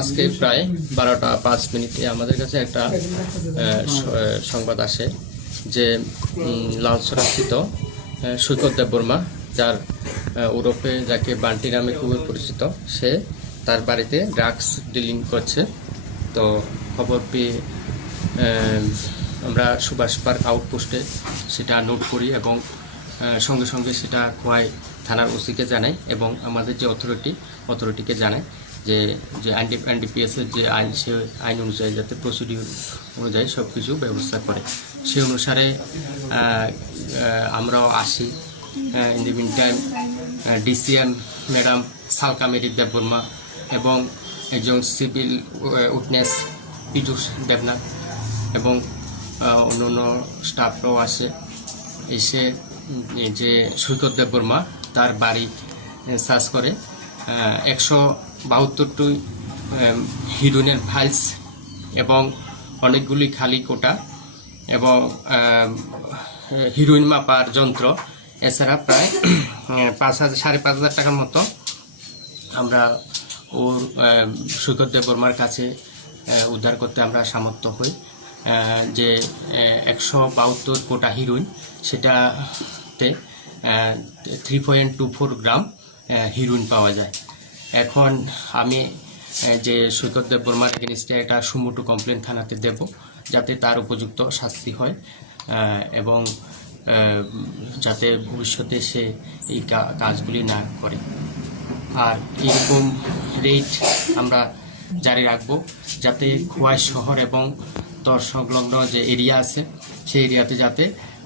আজকে প্রায় 12টা 5 মিনিটে আমাদের কাছে একটা সংবাদ আসে যে লালসরাস্থিত সৈকত দেববর্মা, যার ওরফে যাকে বান্টি নামে খুবই পরিচিত, সে তার বাড়িতে ড্রাগস ডিলিং করছে। তো খবর পেয়ে আমরা সুভাষ পার্ক আউটপোস্টে সেটা নোট করি এবং সঙ্গে সঙ্গে সেটা খোয়াই থানার ওসিকে জানাই এবং আমাদের যে অথরিটিকে জানাই যে এনডিপিএসের যে আইন, সে আইন অনুযায়ী যাতে প্রসিডিউর অনুযায়ী সব কিছু ব্যবস্থা করে, সে অনুসারে আমরাও আসি। In the meantime DCM madam Salka Mary Debbarma এবং একজন সিভিল উইটনেস পীযুষ দেবনাথ এবং অন্য স্টাফরাও আসে। এসে যে সৈকত দেববর্মা তার বাড়ি সার্চ করে 172টি হিরোইনের ফাইলস এবং অনেকগুলি খালি কোটা এবং হিরোইন মাপার যন্ত্র, এছাড়া প্রায় 5,000-5,500 টাকার মতো আমরা ওর সৈকত দেববর্মার কাছে উদ্ধার করতে আমরা সামর্থ্য হই। যে 172 কোটা হিরোইন, সেটাতে 3.24 গ্রাম হিরোইন পাওয়া যায়। এখন আমি যে সৈকত দেববর্মার এগেনস্টে একটা সুমোটো কমপ্লেন থানাতে দেব, যাতে তার উপযুক্ত শাস্তি হয় এবং যাতে ভবিষ্যতে সে এই কাজগুলি না করে। আর এরকম রেড আমরা জারি রাখবো, যাতে খোয়াই শহর এবং তর সংলগ্ন যে এরিয়া আছে সেই এরিয়াতে যাতে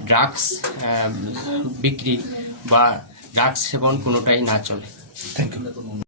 ড্রাগস বিক্রি বা ড্রাগস সেবন কোনোটাই না চলে। Thank you.